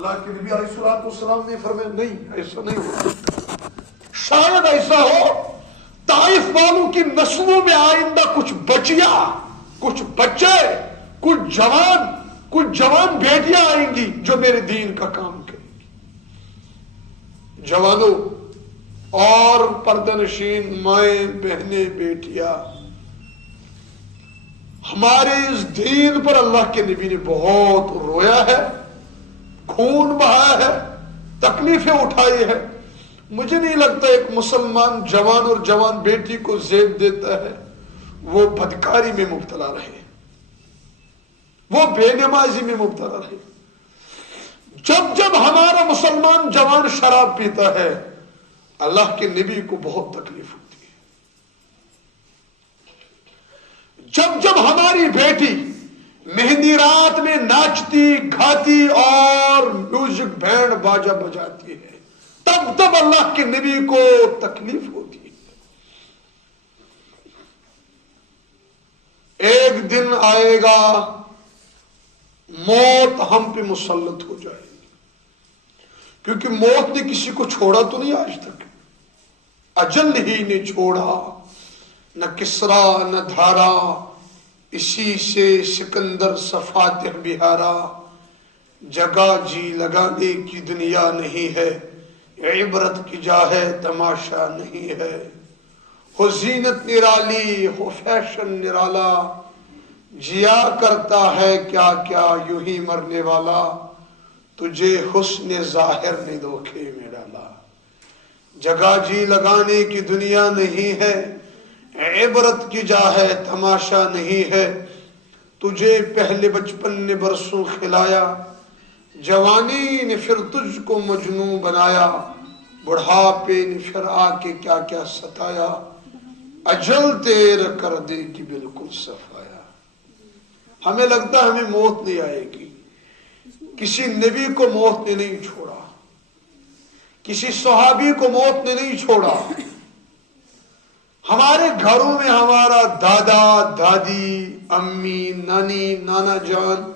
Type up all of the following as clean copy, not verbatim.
اللہ کے نبی علیہ السلام نے فرمایا نہیں ایسا نہیں ہو. شاید ایسا ہو طائف والوں کی نسلوں میں آئندہ کچھ بچیاں، کچھ بچے، کچھ جوان بیٹیاں آئیں گی جو میرے دین کا کام کریں گی. جوانوں اور پردنشین مائیں بہنیں بیٹیاں، ہمارے اس دین پر اللہ کے نبی نے بہت رویا ہے، خون بہایا ہے، تکلیفیں اٹھائی ہے. مجھے نہیں لگتا ایک مسلمان جوان اور جوان بیٹی کو زیب دیتا ہے وہ بدکاری میں مبتلا رہے، وہ بے نمازی میں مبتلا رہے. جب ہمارا مسلمان جوان شراب پیتا ہے اللہ کے نبی کو بہت تکلیف ہوتی ہے. جب ہماری بیٹی مہندی رات میں ناچتی گاتی اور میوزک بینڈ باجا بجاتی ہے تب اللہ کے نبی کو تکلیف ہوتی ہے. ایک دن آئے گا موت ہم پہ مسلط ہو جائے گی، کیونکہ موت نے کسی کو چھوڑا تو نہیں آج تک. اجل ہی نے چھوڑا، نہ کسرا نہ دھارا، اسی سے سکندر صفاتح بہارا. جگہ جی لگانے کی دنیا نہیں ہے، عبرت کی جا ہے تماشا نہیں ہے. ہو زینت نرالی ہو فیشن نرالا، جیا کرتا ہے کیا کیا یوں ہی مرنے والا. تجھے حسن ظاہر نے دھوکے میں ڈالا. جگہ جی لگانے کی دنیا نہیں ہے، عبرت کی جا ہے تماشا نہیں ہے. تجھے پہلے بچپن نے برسوں کھلایا، جوانی نے پھر تجھ کو مجنوں بنایا. بڑھاپے نے پھر آ کے کیا کیا ستایا، اجل تیر کر دے کہ بالکل صفایا. ہمیں لگتا ہے ہمیں موت نہیں آئے گی، کسی نبی کو موت نے نہیں چھوڑا، کسی صحابی کو موت نے نہیں چھوڑا. ہمارے گھروں میں ہمارا دادا دادی امی نانی نانا جان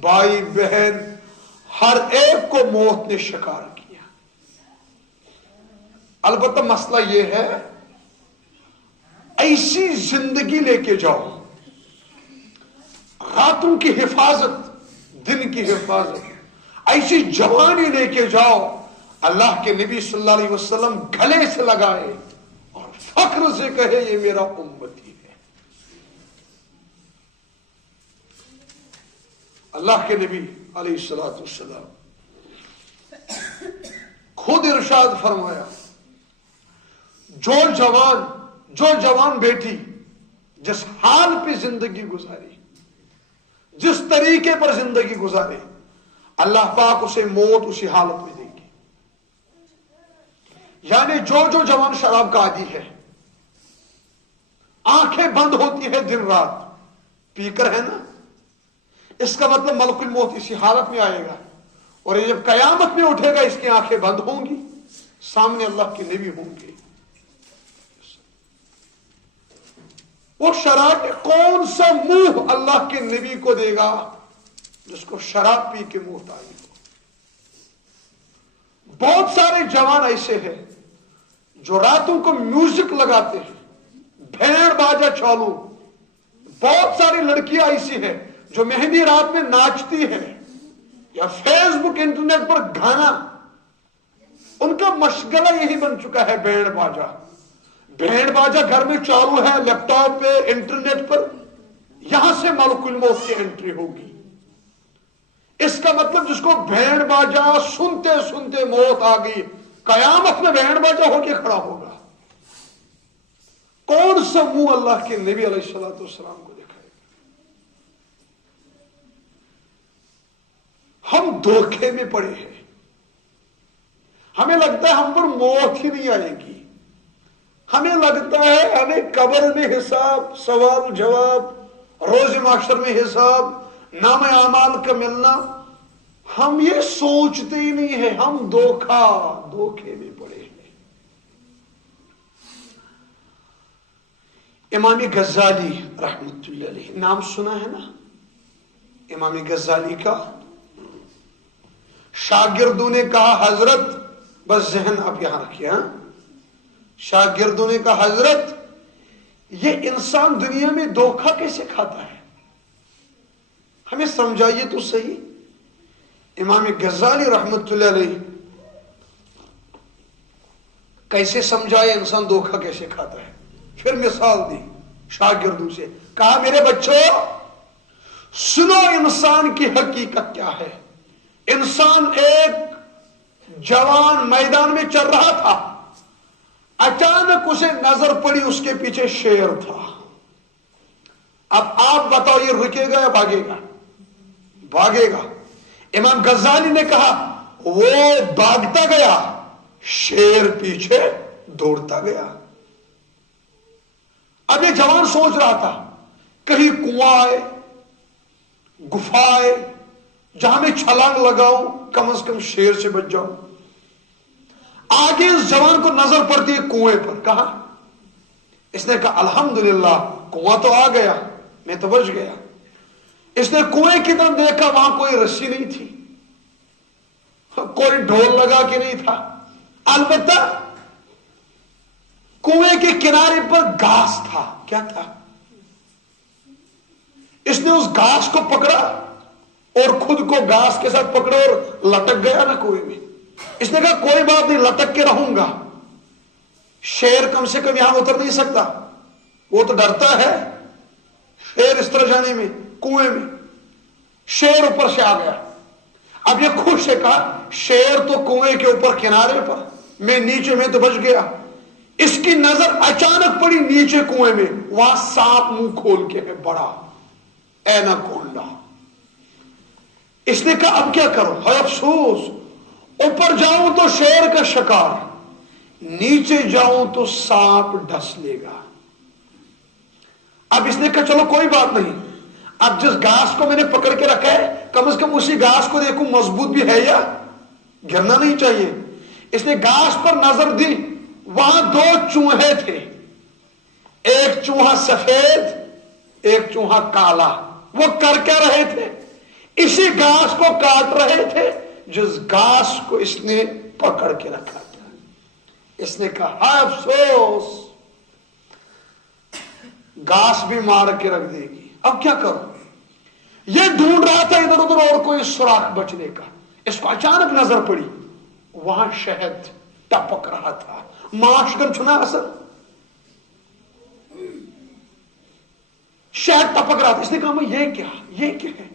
بھائی بہن ہر ایک کو موت نے شکار کیا. البتہ مسئلہ یہ ہے ایسی زندگی لے کے جاؤ، راتوں کی حفاظت دن کی حفاظت، ایسی جوانی لے کے جاؤ اللہ کے نبی صلی اللہ علیہ وسلم گلے سے لگائے اور فخر سے کہے یہ میرا امتی ہے. اللہ کے نبی علیہ السلام خود ارشاد فرمایا جو جوان بیٹی جس حال پہ زندگی گزاری، جس طریقے پر زندگی گزارے، اللہ پاک اسے موت اسی حالت میں دے گی. یعنی جو جوان شراب کا عادی ہے، آنکھیں بند ہوتی ہے دن رات پی کر، ہے نا، اس کا مطلب ملک الموت اسی حالت میں آئے گا. اور یہ جب قیامت میں اٹھے گا اس کی آنکھیں بند ہوں گی، سامنے اللہ کے نبی ہوں گے. وہ شراب کون سا منہ اللہ کے نبی کو دے گا جس کو شراب پی کے موت آئی ہو. بہت سارے جوان ایسے ہیں جو راتوں کو میوزک لگاتے ہیں، بھیڑ باجا چالو. بہت ساری لڑکیاں ایسی ہیں جو مہندی رات میں ناچتی ہیں یا فیس بک انٹرنیٹ پر گانا، ان کا مشغلہ یہی بن چکا ہے بینڈ باجا. بینڈ باجا گھر میں چالو ہے، لیپ ٹاپ پہ انٹرنیٹ پر، یہاں سے ملک الموت کی انٹری ہوگی. اس کا مطلب جس کو بینڈ باجا سنتے سنتے موت آ گئی، قیامت میں بینڈ باجا ہو کے کھڑا ہوگا. کون سا منہ اللہ کے نبی علیہ السلام کو دکھائے گا؟ ہم دھوکے میں پڑے ہیں. ہمیں لگتا ہے ہم پر موت ہی نہیں آئے گی، ہمیں لگتا ہے ہمیں قبر میں حساب، سوال جواب، روز محشر میں حساب، نام اعمال کا ملنا، ہم یہ سوچتے ہی نہیں ہے. ہم دھوکے میں پڑے ہیں. امام غزالی رحمت اللہ علیہ نام سنا ہے نا؟ امام غزالی کا شاگردوں نے کہا حضرت، بس ذہن آپ یہاں رکھیے، ہاں، شاگردوں نے کہا حضرت یہ انسان دنیا میں دھوکہ کیسے کھاتا ہے، ہمیں سمجھائیے تو صحیح۔ امام غزالی رحمت اللہ علیہ کیسے سمجھائے انسان دھوکہ کیسے کھاتا ہے، پھر مثال دی شاگردوں سے، کہا میرے بچوں سنو انسان کی حقیقت کیا ہے۔ انسان ایک جوان میدان میں چل رہا تھا، اچانک اسے نظر پڑی اس کے پیچھے شیر تھا۔ اب آپ بتاؤ یہ رکے گا یا بھاگے گا؟ بھاگے گا۔ امام غزالی نے کہا وہ بھاگتا گیا، شیر پیچھے دوڑتا گیا۔ اب یہ جوان سوچ رہا تھا کہیں کنواں آئے، گفا آئے، جہاں میں چھلانگ لگاؤں کم از کم شیر سے بچ جاؤں۔ آگے اس جوان کو نظر پڑتی ہے کنویں پر، کہا اس نے کہا الحمدللہ کنواں تو آ گیا، میں تو بچ گیا۔ اس نے کنویں کی طرف دیکھا، وہاں کوئی رسی نہیں تھی، کوئی ڈھول لگا کے نہیں تھا، البتہ کنویں کے کنارے پر گھاس تھا۔ کیا تھا؟ اس نے اس گھاس کو پکڑا اور خود کو گھاس کے ساتھ پکڑا اور لٹک گیا نا کنویں میں۔ اس نے کہا کوئی بات نہیں، لٹک کے رہوں گا، شیر کم سے کم یہاں اتر نہیں سکتا، وہ تو ڈرتا ہے شیر اس طرح جانے میں کنویں میں۔ شیر اوپر سے آ گیا، اب یہ خوش ہے، کہا شیر تو کنویں کے اوپر کنارے پر، میں نیچے میں تو بچ گیا۔ اس کی نظر اچانک پڑی نیچے کنویں میں، وہاں سانپ منہ کھول کے ہے بڑا ایناکونڈا۔ اس نے کہا اب کیا کروں، ہے افسوس، اوپر جاؤں تو شیر کا شکار، نیچے جاؤں تو سانپ ڈس لے گا۔ اب اس نے کہا چلو کوئی بات نہیں، اب جس گھاس کو میں نے پکڑ کے رکھا ہے کم از کم اسی گھاس کو دیکھوں مضبوط بھی ہے یا گرنا نہیں چاہیے۔ اس نے گھاس پر نظر دی، وہاں دو چوہے تھے، ایک چوہا سفید ایک چوہا کالا۔ وہ کر کیا رہے تھے؟ اسی گھاس کو کاٹ رہے تھے جس گھاس کو اس نے پکڑ کے رکھا تھا۔ اس نے کہا ہائے افسوس، گھاس بھی مار کے رکھ دے گی، اب کیا کروں؟ یہ ڈھونڈ رہا تھا ادھر ادھر اور کوئی سوراخ بچنے کا، اس کو اچانک نظر پڑی، وہاں شہد ٹپک رہا تھا، معاشگن چھنا اثر، شہد ٹپک رہا تھا۔ اس نے کہا میں یہ کیا ہے؟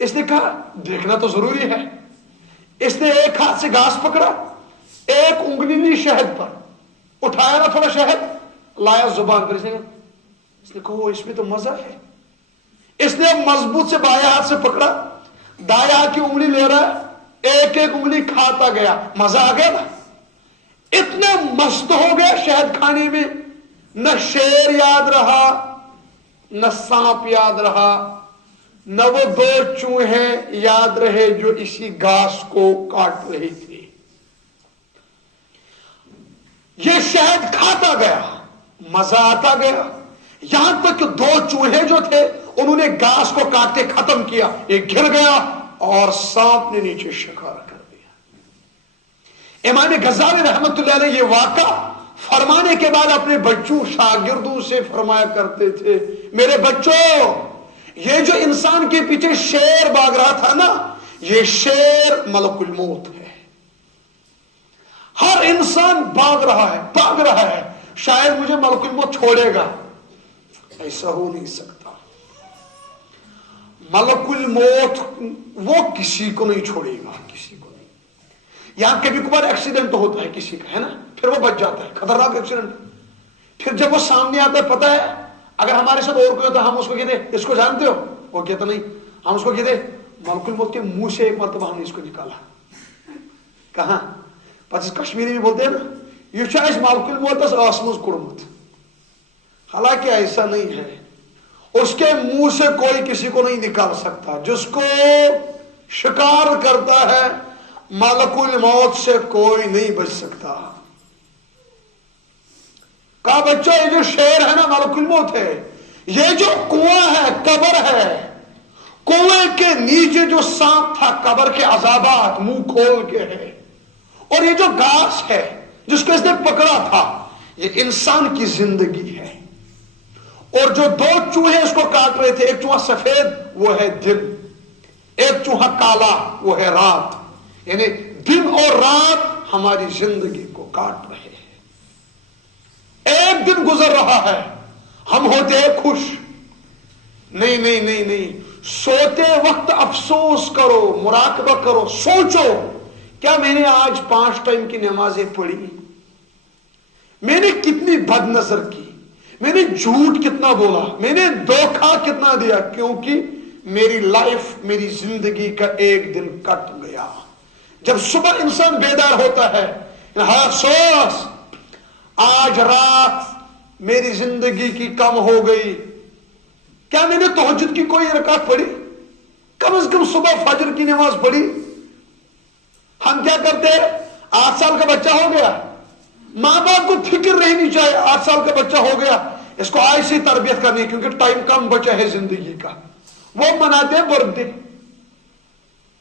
اس نے کہا دیکھنا تو ضروری ہے۔ اس نے ایک ہاتھ سے گھاس پکڑا، ایک انگلی لی شہد پر، اٹھایا نا تھوڑا شہد، لایا زبان پر، اس نے کہا اس میں تو مزہ ہے۔ اس نے مضبوط سے بائیں ہاتھ سے پکڑا، دائیں ہاتھ کی انگلی لے رہا ہے، ایک ایک انگلی کھاتا گیا، مزہ آ گیا نا۔ اتنا مست ہو گیا شہد کھانے میں، نہ شیر یاد رہا نہ سانپ یاد رہا، نہ وہ دو چوہے یاد رہے جو اسی گھاس کو کاٹ رہے تھے۔ یہ شہد کھاتا گیا، مزہ آتا گیا، یہاں تک کہ دو چوہے جو تھے انہوں نے گھاس کو کاٹ کے ختم کیا، ایک گر گیا اور سانپ نے نیچے شکار کر دیا۔ امام غزالی رحمت اللہ علیہ یہ واقعہ فرمانے کے بعد اپنے بچوں شاگردوں سے فرمایا کرتے تھے میرے بچوں، یہ جو انسان کے پیچھے شیر بھاگ رہا تھا نا، یہ شیر ملک الموت ہے۔ ہر انسان بھاگ رہا ہے، شاید مجھے ملک الموت چھوڑے گا، ایسا ہو نہیں سکتا۔ ملک الموت وہ کسی کو نہیں چھوڑے گا، کسی کو نہیں۔ یہاں کبھی کبھار ایکسیڈنٹ ہوتا ہے کسی کا، ہے نا، پھر وہ بچ جاتا ہے، خطرناک ایکسیڈنٹ، پھر جب وہ سامنے آتا ہے پتہ ہے اگر ہمارے ساتھ اور کوئی ہوتا ہم اس کو کہتے اس کو جانتے ہو، وہ کہتا نہیں، ہم اس کو کہتے ملک الموت کے منہ سے ایک مرتبہ ہم نے اس کو نکالا، کہاں پتہ کشمیری میں بولتے ہیں نا یہ چاہے ملک الموت آسمز کڑمت، حالانکہ ایسا نہیں ہے، اس کے منہ سے کوئی کسی کو نہیں نکال سکتا، جس کو شکار کرتا ہے ملک الموت سے کوئی نہیں بچ سکتا۔ کہا بچوں یہ جو شیر ہے نا ملک الموت ہے، یہ جو کنواں ہے قبر ہے کنویں کے نیچے جو سانپ تھا، قبر کے عذابات منہ کھول کے ہے، اور یہ جو گھاس ہے جس کو اس نے پکڑا تھا، یہ انسان کی زندگی ہے۔ اور جو دو چوہے اس کو کاٹ رہے تھے، ایک چوہا سفید وہ ہے دن، ایک چوہا کالا وہ ہے رات، یعنی دن اور رات ہماری زندگی کو کاٹ رہے ہیں۔ ایک دن گزر رہا ہے، ہم ہوتے ہیں خوش، نہیں نہیں نہیں نہیں، سوتے وقت افسوس کرو، مراقبہ کرو، سوچو کیا میں نے آج 5 ٹائم کی نمازیں پڑھی، میں نے کتنی بد نظر کی، میں نے جھوٹ کتنا بولا، میں نے دھوکہ کتنا دیا، کیونکہ میری لائف، میری زندگی کا ایک دن کٹ گیا۔ جب صبح انسان بیدار ہوتا ہے، افسوس آج رات میری زندگی کی کم ہو گئی، کیا میں نے تہجد کی کوئی رکعت پڑھی، کم از کم صبح فجر کی نماز پڑھی۔ ہم کیا کرتے ہیں، 8 سال کا بچہ ہو گیا، ماں باپ کو فکر رہنی چاہیے، 8 سال کا بچہ ہو گیا، اس کو آج سے تربیت کرنی ہے کیونکہ ٹائم کم بچا ہے زندگی کا۔ وہ مناتے ہیں برتھ ڈے،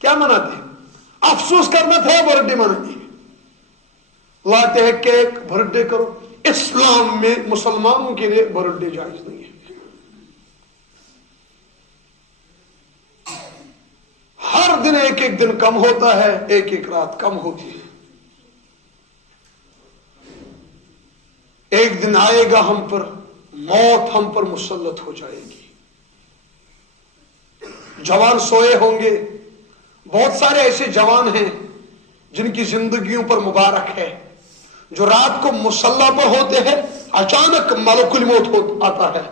کیا مناتے ہیں، افسوس کرنا تھا، برتھ ڈے مناتے ہیں، لاتے ہیں کیک، برتھ ڈے کرو۔ اسلام میں مسلمانوں کے لیے برتھ ڈے جائز نہیں ہے۔ ہر دن ایک ایک دن کم ہوتا ہے، ایک ایک رات کم ہوتی ہے۔ ایک دن آئے گا ہم پر، موت ہم پر مسلط ہو جائے گی۔ جوان سوئے ہوں گے، بہت سارے ایسے جوان ہیں جن کی زندگیوں پر مبارک ہے، جو رات کو مصلی پر ہوتے ہیں، اچانک ملک الموت آتا ہے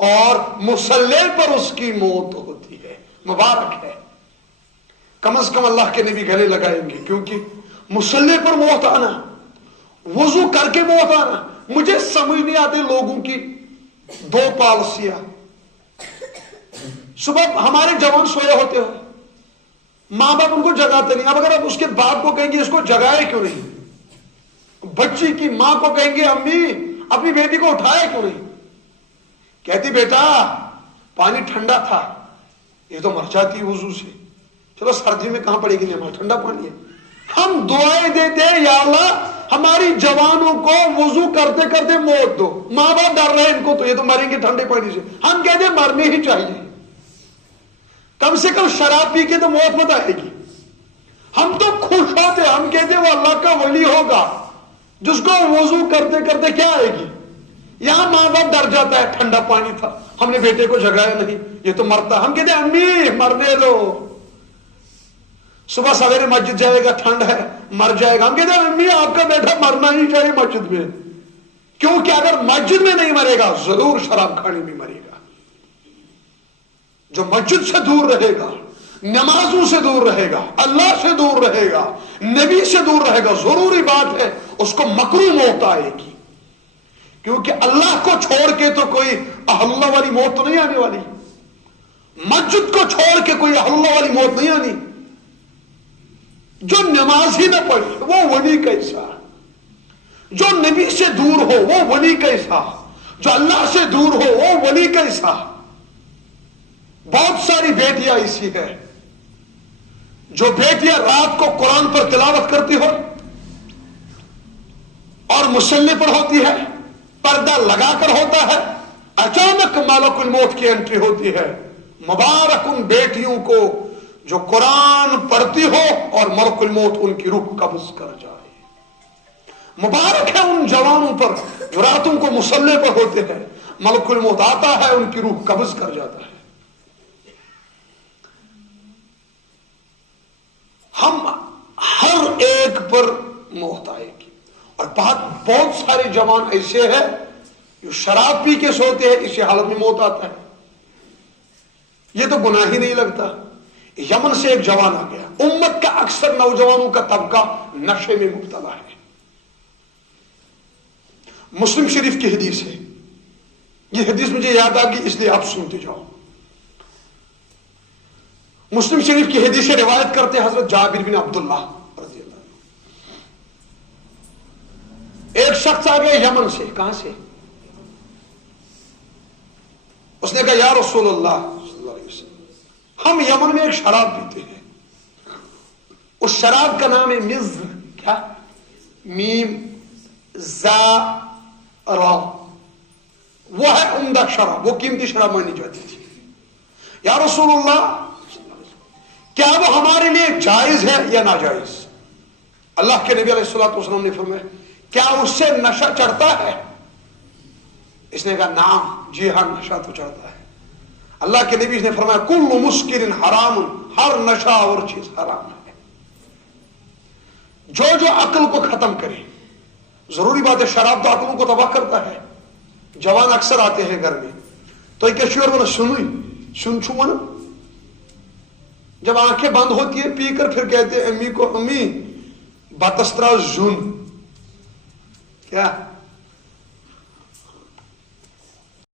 اور مصلی پر اس کی موت ہوتی ہے، مبارک ہے۔ کم از کم اللہ کے نبی گلے لگائیں گے، کیونکہ مصلی پر موت آنا، وضو کر کے موت آنا، مجھے سمجھ نہیں آتے لوگوں کی 2 پالیسیاں۔ صبح ہمارے جوان سوئے ہوتے ہو، ماں باپ ان کو جگاتے نہیں، اب اگر آپ اس کے باپ کو کہیں گے اس کو جگائے کیوں نہیں، بچی کی ماں کو کہیں گے امی اپنی بیٹی کو اٹھائے کیوں نہیں، کہتی بیٹا پانی ٹھنڈا تھا، یہ تو مر جاتی وضو سے، چلو سردی میں کہاں پڑے گی نماز، ٹھنڈا پانی ہے۔ ہم دعائیں دیتے ہیں، یا اللہ ہماری جوانوں کو وضو کرتے کرتے موت دو، ماں باپ ڈر رہے ہیں ان کو تو یہ تو مریں گے ٹھنڈے پانی سے، ہم کہتے ہیں مرنے ہی چاہیے، کم سے کم شراب پی کے تو موت مت آئے گی۔ ہم تو خوش ہوتے، ہم کہتے وہ اللہ کا ولی ہوگا جس کو وضو کرتے کرتے کیا آئے گی۔ یہاں ماں باپ ڈر جاتا ہے، ٹھنڈا پانی تھا، ہم نے بیٹے کو جگایا نہیں، یہ تو مرتا، ہم کہتے ہیں امی مرنے دو، صبح سویرے مسجد جائے گا، ٹھنڈ ہے مر جائے گا، ہم کہتے ہیں امی آپ کا بیٹا مرنا ہی چاہیے مسجد میں، کیونکہ اگر مسجد میں نہیں مرے گا ضرور شراب کھانے میں مرے گا۔ جو مسجد سے دور رہے گا، نمازوں سے دور رہے گا، اللہ سے دور رہے گا، نبی سے دور رہے گا، ضروری بات ہے اس کو مکروہ موت آئے گی، کیونکہ اللہ کو چھوڑ کے تو کوئی اہل اللہ والی موت تو نہیں آنے والی، مسجد کو چھوڑ کے کوئی اہل اللہ والی موت نہیں آنی۔ جو نماز ہی نہ پڑھے وہ ولی کیسا، جو نبی سے دور ہو وہ ولی کیسا، جو اللہ سے دور ہو وہ ولی کیسا۔ بہت ساری بیٹیاں ایسی ہے، جو بیٹیاں رات کو قرآن پر تلاوت کرتی ہو اور مصلی پر ہوتی ہے، پردہ لگا کر ہوتا ہے، اچانک ملک الموت کی انٹری ہوتی ہے۔ مبارک ان بیٹیوں کو جو قرآن پڑھتی ہو اور ملک الموت ان کی روح قبض کر جائے، مبارک ہے ان جوانوں پر جو راتوں کو مصلی پر ہوتے ہیں، ملک الموت آتا ہے ان کی روح قبض کر جاتا ہے۔ ہم ہر ایک پر موت آئے گی، اور بہت سارے جوان ایسے ہیں جو شراب پی کے سوتے ہیں، اسی حالت میں موت آتا ہے، یہ تو گناہ ہی نہیں لگتا۔ یمن سے ایک جوان آ گیا، امت کا اکثر نوجوانوں کا طبقہ نشے میں مبتلا ہے۔ مسلم شریف کی حدیث ہے، یہ حدیث مجھے یاد آ گئی اس لیے آپ سنتے جاؤ۔ مسلم شریف کی حدیث سے روایت کرتے حضرت جابر بن عبداللہ رضی اللہ عنہ۔ ایک شخص آ گیا یمن سے، کہاں سے؟ اس نے کہا یا رسول اللہ صلی اللہ علیہ وسلم ہم یمن میں ایک شراب پیتے ہیں، اس شراب کا نام ہے مزر، کیا؟ میم زا را، وہ ہے عمدہ شراب، وہ قیمتی شراب مانی جاتی تھی۔ یا رسول اللہ کیا وہ ہمارے لیے جائز ہے یا ناجائز؟ اللہ کے نبی علیہ الصلوۃ والسلام نے فرمایا کیا اس سے نشہ چڑھتا ہے؟ اس نے کہا نعم، جی ہاں نشہ تو چڑھتا ہے۔ اللہ کے نبی نے فرمایا کل مسکر حرام، ہر نشہ اور چیز حرام ہے۔ جو عقل کو ختم کرے، ضروری بات ہے شراب تو عقلوں کو تباہ کرتا ہے۔ جوان اکثر آتے ہیں گھر میں تو سن جب آنکھیں بند ہوتی ہے پی کر پھر کہتے ہیں امی کو، امی بتسترا زن، کیا